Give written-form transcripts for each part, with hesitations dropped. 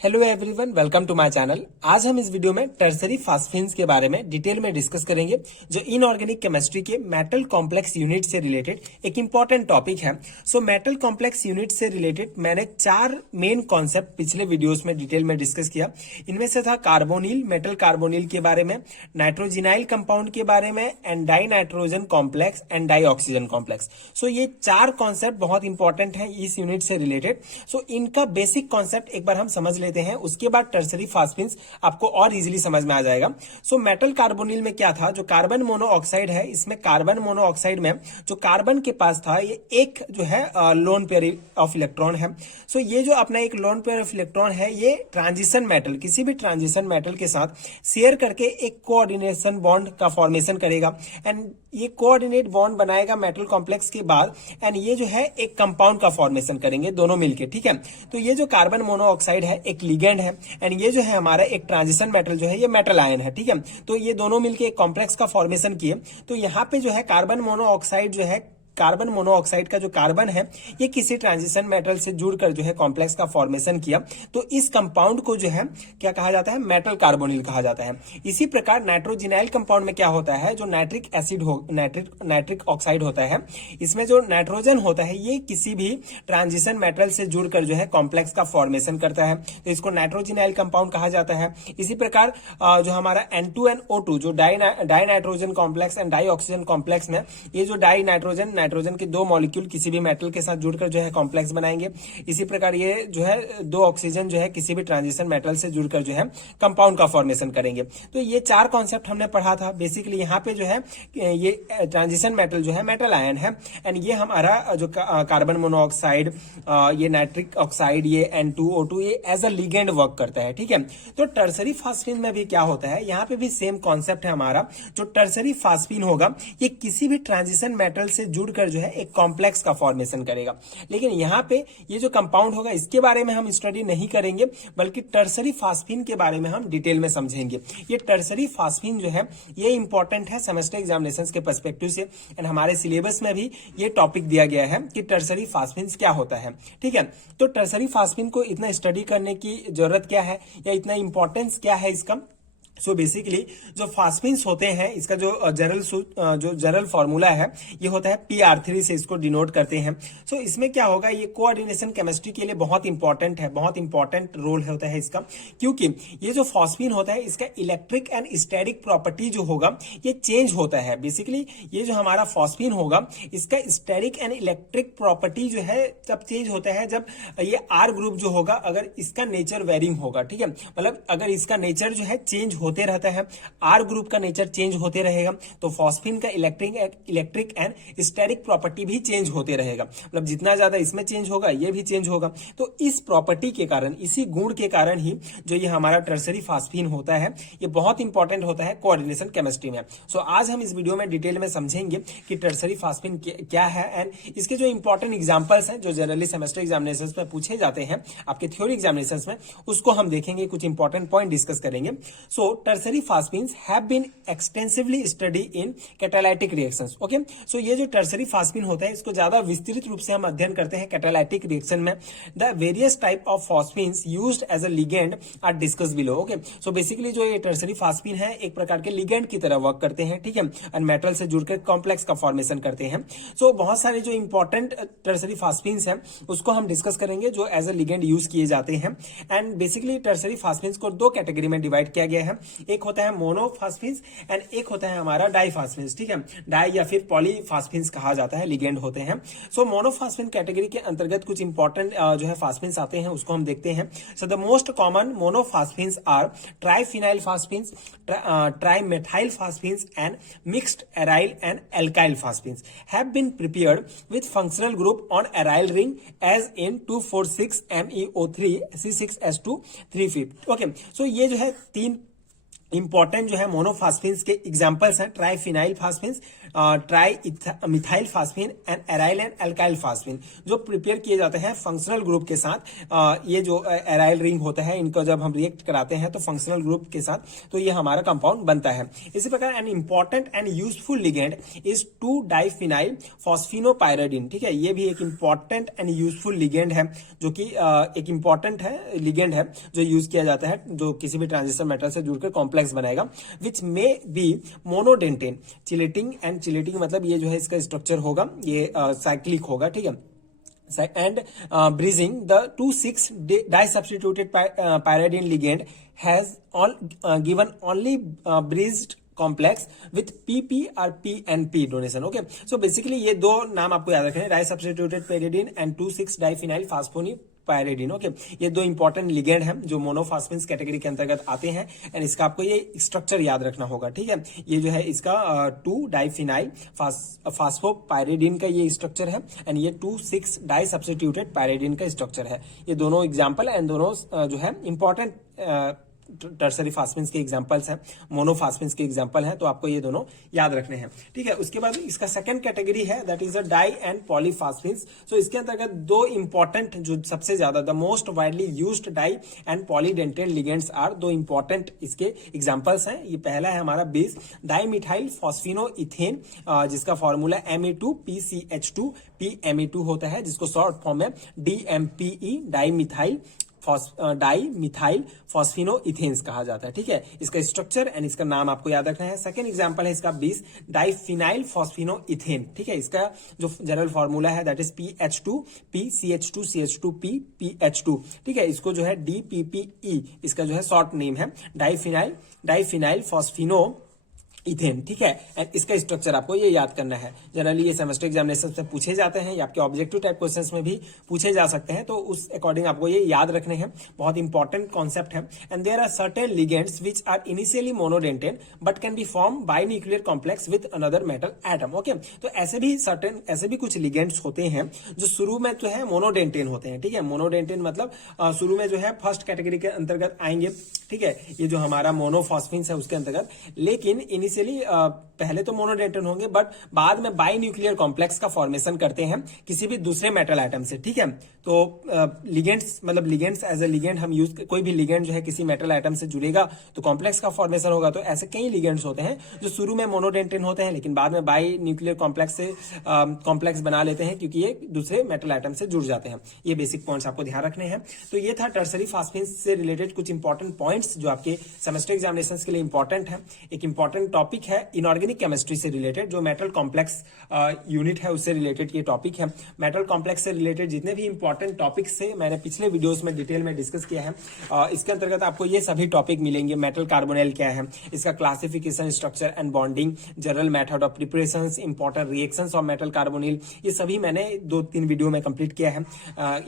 Hello everyone, welcome to my channel. आज हम इस वीडियो में टर्सरी फास्फेन्स के बारे में डिटेल में डिस्कस करेंगे, जो इनऑर्गेनिक केमिस्ट्री के मेटल कॉम्प्लेक्स यूनिट से रिलेटेड एक इंपॉर्टेंट टॉपिक है। सो मेटल कॉम्प्लेक्स यूनिट से रिलेटेड मैंने 4 मेन कॉन्सेप्ट पिछले वीडियोस में डिटेल में डिस्कस किया। इनमें से था कार्बोनिल, मेटल कार्बोनिल के बारे में, नाइट्रोजिनाइल कंपाउंड के बारे में, and di nitrogen complex and die oxygen complex. So ये 4 कॉन्सेप्ट बहुत इंपॉर्टेंट है इस यूनिट से रिलेटेड। सो इनका बेसिक कॉन्सेप्ट एक बार हम समझ लेते हैं, उसके बाद टर्सरी फास्फेन्स आपको और इजीली समझ में आ जाएगा। सो मेटल कार्बोनिल में क्या था, जो कार्बन मोनोऑक्साइड है, इसमें कार्बन मोनोऑक्साइड में जो कार्बन के पास था ये एक जो है लोन पेयर ऑफ इलेक्ट्रॉन है। सो ये जो अपना एक लोन पेयर ऑफ इलेक्ट्रॉन है, ये ट्रांजिशन मेटल, किसी भी ट्रांजिशन मेटल के साथ शेयर करके एक कोऑर्डिनेशन बॉन्ड का फॉर्मेशन करेगा, एंड ये कोऑर्डिनेट बॉन्ड बनाएगा मेटल कॉम्प्लेक्स के बाद, एंड ये जो है एक कंपाउंड का फॉर्मेशन करेंगे दोनों मिलके। ठीक है, तो ये जो कार्बन मोनोऑक्साइड है एक लिगेंड है, एंड ये जो है हमारा एक ट्रांजिशन मेटल जो है ये मेटल आयन है। ठीक है, तो ये दोनों मिलके एक कॉम्प्लेक्स का फॉर्मेशन किए। तो यहाँ पे जो है कार्बन मोनोऑक्साइड जो है, कार्बन मोनोऑक्साइड का जो कार्बन है ये किसी ट्रांजिशन मेटल से जुड़कर जो है कॉम्प्लेक्स का फॉर्मेशन किया। तो इस कंपाउंड को जो है क्या कहा जाता है, मेटल कार्बोनिल कहा जाता है। इसी प्रकार नाइट्रोजिनाइल कंपाउंड में क्या होता है, जो नाइट्रिक एसिड हो, नाइट्रिक ऑक्साइड होता है, इसमें जो नाइट्रोजन होता है ये किसी भी ट्रांजिशन मेटल से जुड़कर जो है कॉम्प्लेक्स का फॉर्मेशन करता है, तो इसको नाइट्रोजिनाइल कंपाउंड कहा जाता है। इसी प्रकार जो हमारा N2NO2 जो die nitrogen complex and die oxygen complex में, ये जो डाई नाइट्रोजन के 2 मॉलिक्यूल किसी भी मेटल के साथ जुड़कर जो है कॉम्प्लेक्स बनाएंगे। इसी प्रकार ये जो है 2 ऑक्सीजन जो है किसी भी ट्रांजिशन मेटल से जुड़कर जो है कंपाउंड का फॉर्मेशन करेंगे। तो ये 4 कॉन्सेप्ट हमने पढ़ा था। बेसिकली यहाँ पे जो है ये ट्रांजिशन मेटल जो है मेटल आयन है, एंड ये हमारा जो कार्बन मोनोऑक्साइड, ये नाइट्रिक ऑक्साइड, ये N2O2 ये एज अ लिगेंड वर्क करता है। ठीक है, तो टर्सरी फास्फीन में भी क्या होता है, यहाँ पे भी सेम कॉन्सेप्ट है हमारा। जो टर्सरी फास्फीन होगा ये किसी भी ट्रांजिशन मेटल से जुड़कर जो है एक कॉम्प्लेक्स का फॉर्मेशन करेगा। लेकिन यहाँ पे ये जो कंपाउंड होगा इसके बारे में हम स्टडी नहीं करेंगे, बल्कि टर्सरी फास्फीन के बारे में हम डिटेल में समझेंगे। ये टर्सरी फास्फीन जो है ये इंपॉर्टेंट है सेमेस्टर एग्जामिनेशंस के पर्सपेक्टिव से, एंड हमारे सिलेबस में भी ये टॉपिक दिया गया है कि टर्सरी फास्फीन क्या होता है। ठीक है, तो टर्सरी फास्फीन को इतना स्टडी करने की जरूरत क्या है, या इतना इंपॉर्टेंस क्या है इसका। सो बेसिकली जो फास्फीन्स होते हैं, इसका जो जनरल फॉर्मूला है ये होता है PR3 से इसको डिनोट करते हैं। सो इसमें क्या होगा, ये कोऑर्डिनेशन केमिस्ट्री के लिए बहुत इंपॉर्टेंट है, बहुत इंपॉर्टेंट रोल होता है इसका, क्योंकि ये जो फास्फीन होता है इसका इलेक्ट्रिक एंड स्टैटिक प्रॉपर्टी जो होगा ये चेंज होता है। बेसिकली ये जो हमारा फास्फीन होगा इसका स्टैटिक एंड इलेक्ट्रिक प्रॉपर्टी जो है तब चेंज होता है जब ये R ग्रुप जो होगा अगर इसका नेचर वेरिंग होगा। ठीक है, मतलब अगर इसका नेचर जो है चेंज होते रहता है, R ग्रुप का नेचर चेंज होते रहेगा, तो फास्फीन का इलेक्ट्रिक एंड स्टैटिक प्रॉपर्टी भी चेंज होते रहेगा। मतलब जितना ज्यादा इसमें चेंज होगा ये भी चेंज होगा। तो इस प्रॉपर्टी के कारण, इसी गुण के कारण ही जो ये हमारा टर्सरी फास्फीन होता है ये बहुत इंपॉर्टेंट होता है कोऑर्डिनेशन केमिस्ट्री में। सो आज हम इस वीडियो में डिटेल में समझेंगे कि टर्सरी फास्फीन क्या है, एंड इसके जो इंपॉर्टेंट एग्जांपल्स हैं जो जनरली सेमेस्टर एग्जामिनेशंस में पूछे जाते हैं आपके थ्योरी एग्जामिनेशंस में, उसको हम देखेंगे, कुछ इंपॉर्टेंट पॉइंट डिस्कस करेंगे। So tertiary phosphines have been extensively study in catalytic reactions. Okay, so ये जो टर्सरी फास्फीन होता है इसको ज्यादा विस्तृत रूप से हम अध्ययन करते हैं कैटालाइटिक रिएक्शन में। The various type of phosphines used as a ligand are discuss below. Okay, so basically जो ये टर्सरी फास्फीन है एक प्रकार के लिगेंड की तरह वर्क करते हैं। ठीक है, और मेटल से जुड़कर कॉम्प्लेक्स का फॉर्मेशन करते हैं। सो बहुत सारे जो इंपॉर्टेंट टर्सरी फास्फीन्स हैं उसको हम डिस्कस करेंगे जो एज अ लिगेंड यूज किए जाते हैं। एंड बेसिकली टर्सरी फास्फीन्स को 2 कैटेगरी में डिवाइड किया गया है, एक होता है मोनोफास्फीन्स एंड एक होता है हमारा डाईफास्फीन्स। ठीक है, डाई या फिर पॉलीफास्फीन्स कहा जाता है, लिगेंड होते हैं। सो मोनोफास्फीन कैटेगरी के अंतर्गत कुछ इंपॉर्टेंट जो है फास्फीन्स आते हैं उसको हम देखते हैं। So the most common monophosphines are triphenyl phosphines, trimethyl phosphines and mixed aryl and alkyl phosphines have been prepared with functional group on aryl ring as in 246 MEO3 C6H2 350। Okay, so ये जो है 3 important जो है मोनोफास्फिन्स के examples हैं triphenyl phosphines, tri methyl phosphine and aryl and alkyl phosphine, जो prepare किए जाते हैं फंक्शनल ग्रुप के साथ। ये जो एराइल रिंग होता है इनको जब हम रिएक्ट कराते हैं तो फंक्शनल ग्रुप के साथ तो ये हमारा कंपाउंड बनता है। इसी प्रकार an important and useful ligand is two diphenyl phosphinopyridine. ठीक है, ये भी एक इंपॉर्टेंट एंड यूजफुल लिगेंड है, जो कि एक इंपॉर्टेंट है लिगेंड है जो यूज किया जाता है, जो किसी भी ट्रांजिशन मेटल से जुड़कर कॉम्प्लेक्स बनाएगा, which may be monodentate. Chelating and chelating मतलब ये जो है इसका स्ट्रक्चर होगा ये साइक्लिक होगा। ठीक है, and bridging the 2,6 disubstituted pyridine ligand has given only bridged complex with PP और PNP donation. Okay, so basically ये दो नाम आपको याद रखने हैं, disubstituted pyridine and 2,6 diphenyl phosphinopyridine. Okay, ये दो इंपॉर्टेंट लिगेंड हैं जो मोनोफास्फिन्स कैटेगरी के अंतर्गत आते हैं, एंड इसका आपको ये स्ट्रक्चर याद रखना होगा। ठीक है, ये जो है इसका 2-डाइफिनाइल फास्फोपायरिडीन का ये स्ट्रक्चर है, एंड ये 2,6 डाइसब्स्टिट्यूटेड पायरिडीन का स्ट्रक्चर है। ये दोनों एग्जाम्पल एंड दोनों जो है इंपॉर्टेंट टर्सरी फास्फिन्स के एग्जांपल्स हैं, मोनोफास्फिन्स के एग्जांपल हैं, तो आपको ये दोनों याद रखने हैं। ठीक है, उसके बाद इसका सेकंड कैटेगरी है that is a di and polyphosphines. So इसके अंतर्गत दो इंपॉर्टेंट जो सबसे ज्यादा the most widely used di and polydentate ligands are, दो इंपॉर्टेंट इसके एग्जांपल्स हैं। ये पहला है हमारा बेस डाइमिथाइल फॉस्फिनोइथेन, जिसका फॉर्मूला Me2PCH2 PME2 होता है, जिसको शॉर्ट फॉर्म में DMPE डाई मिथाइल फॉस्फिनोइथेन्स कहा जाता है। ठीक है, इसका स्ट्रक्चर एंड इसका नाम आपको याद रखना है। सेकंड एग्जांपल है इसका 20 डाइफिनाइल फॉस्फिनोइथेन। ठीक है, इसका जो जनरल फॉर्मूला है that is PH2 PCH2 CH2 PPH2। ठीक है, इसको जो है DPPE इसका जो है शॉर्ट नेम है, डाइफिनाइल फॉस्फिनो इथेन। ठीक है, एंड इसका स्ट्रक्चर आपको ये याद करना है। जनरली ये सेमेस्टर एग्जामिनेशन से पूछे जाते हैं या आपके ऑब्जेक्टिव टाइप क्वेश्चंस में भी पूछे जा सकते हैं, तो उस अकॉर्डिंग आपको ये याद रखने हैं। बहुत इंपॉर्टेंट कॉन्सेप्ट है। And there are certain ligands which are initially monodentate but can be form by nuclear complex with another metal atom. Okay, तो ऐसे भी कुछ लिगेंड्स होते हैं जो शुरू में जो है मोनोडेंटेन होते हैं। ठीक है, मोनोडेंटेन मतलब शुरू में जो है फर्स्ट कैटेगरी के अंतर्गत आएंगे। ठीक है, ये जो हमारा मोनोफॉस्फिन्स है उसके अंतर्गत, लेकिन इनिशियली पहले तो मोनोडेंटेन होंगे बट बाद में बाई न्यूक्लियर कॉम्प्लेक्स का फॉर्मेशन करते हैं किसी भी दूसरे मेटल आइटम से। ठीक है, तो लिगेंड्स मतलब लिगेंड्स एज ए लिगेंड हम यूज, कोई भी लिगेंड जो है किसी मेटल आइटम से जुड़ेगा तो कॉम्प्लेक्स का फॉर्मेशन होगा। तो ऐसे कई लिगेंड्स होते हैं जो शुरू में मोनोडेंटेन होते हैं लेकिन बाद में बाई न्यूक्लियर कॉम्प्लेक्स से कॉम्प्लेक्स बना लेते हैं क्योंकि ये दूसरे मेटल आइटम से जुड़ जाते हैं। ये बेसिक पॉइंट्स आपको ध्यान रखने हैं। तो ये था टर्सरी फास्फिन्स से रिलेटेड कुछ इंपॉर्टेंट पॉइंट्स जो आपके सेमेस्टर एग्जामिनेशन के लिए इंपॉर्टेंट है। एक इंपॉर्टेंट टॉपिक है इनऑर्गेनिक केमिस्ट्री से रिलेटेड, जो मेटल कॉम्प्लेक्स यूनिट है उससे रिलेटेड ये टॉपिक है। मेटल कॉम्प्लेक्स से रिलेटेड जितने भी इंपॉर्टेंट टॉपिक्स से मैंने पिछले वीडियोस में डिटेल में डिस्कस किया है, इसके अंतर्गत आपको ये सभी टॉपिक मिलेंगे। मेटल कार्बोनेल क्या है, इसका classification, structure and bonding, general method of preparations, important reactions of metal carbonyl, ये सभी मैंने 2-3 वीडियो में कंप्लीट किया है।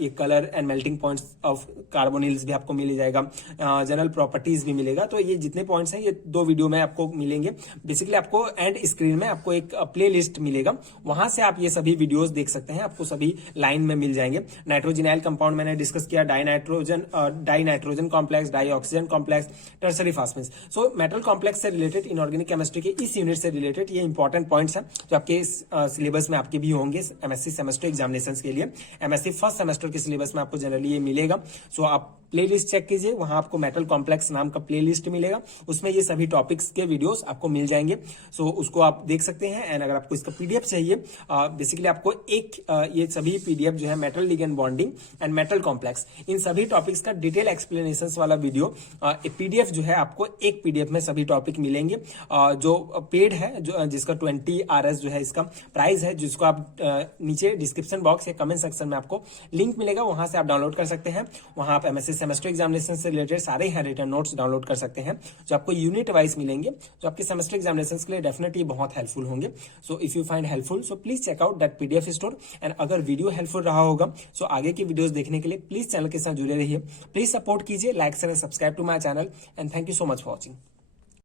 ये colour and melting points of carbonyls भी आपको मिल जाएगा, जनरल प्रॉपर्टीज भी मिलेगा। तो ये जितने पॉइंट्स हैं ये 2 वीडियो में आपको मिलेंगे। बेसिकली आपको एंड स्क्रीन में आपको एक प्ले लिस्ट मिलेगा, वहां से आप ये सभी वीडियोस देख सकते हैं, आपको सभी लाइन में मिल जाएंगे। नाइट्रोजिनाइल कंपाउंड मैंने डिस्कस किया, dinitrogen complex, dioxygen complex, tertiary phosphines. So metal complex से रिलेटेड इनऑर्गेनिक केमिस्ट्री के इस यूनिट से रिलेटेड ये इंपॉर्टेंट पॉइंट्स हैं जो आपके सिलेबस में आपके भी होंगे एमएससी सेमेस्टर एग्जामिनेशन के लिए। एमएससी फर्स्ट सेमेस्टर के सिलेबस में आपको जनरली ये मिलेगा। सो आप प्लेलिस्ट चेक कीजिए, वहां आपको मेटल कॉम्प्लेक्स नाम का प्लेलिस्ट मिलेगा, उसमें ये सभी टॉपिक्स के वीडियोस आपको मिल जाएंगे। सो उसको आप देख सकते हैं। एंड अगर आपको इसका पीडीएफ चाहिए, बेसिकली आपको ये सभी पीडीएफ जो है metal ligand bonding and metal complex, इन सभी टॉपिक्स का डिटेल एक्सप्लेनेशन वाला वीडियो पीडीएफ जो है आपको एक पीडीएफ में सभी टॉपिक मिलेंगे, जो पेड है, जो जिसका 20 RS जो है इसका प्राइस है, जिसको आप नीचे डिस्क्रिप्शन बॉक्स या कमेंट सेक्शन में आपको लिंक मिलेगा, वहां से आप डाउनलोड कर सकते हैं। वहां आप एमएससी सेमेस्टर एग्जामिनेशन से रिलेटेड सारे हैं रिटर्न नोट्स डाउनलोड कर सकते हैं, जो आपको यूनिट वाइज मिलेंगे, जो आपके सेमेस्टर एग्जामिनेशन के लिए डेफिनेटली बहुत हेल्पफुल होंगे। So if you find helpful so please check out that PDF store. And अगर वीडियो हेल्पफुल रहा होगा सो आगे की वीडियोस देखने के लिए प्लीज चैनल के साथ जुड़े रहिए। प्लीज सपोर्ट कीजिए, like share subscribe to my channel, and thank you so much for watching.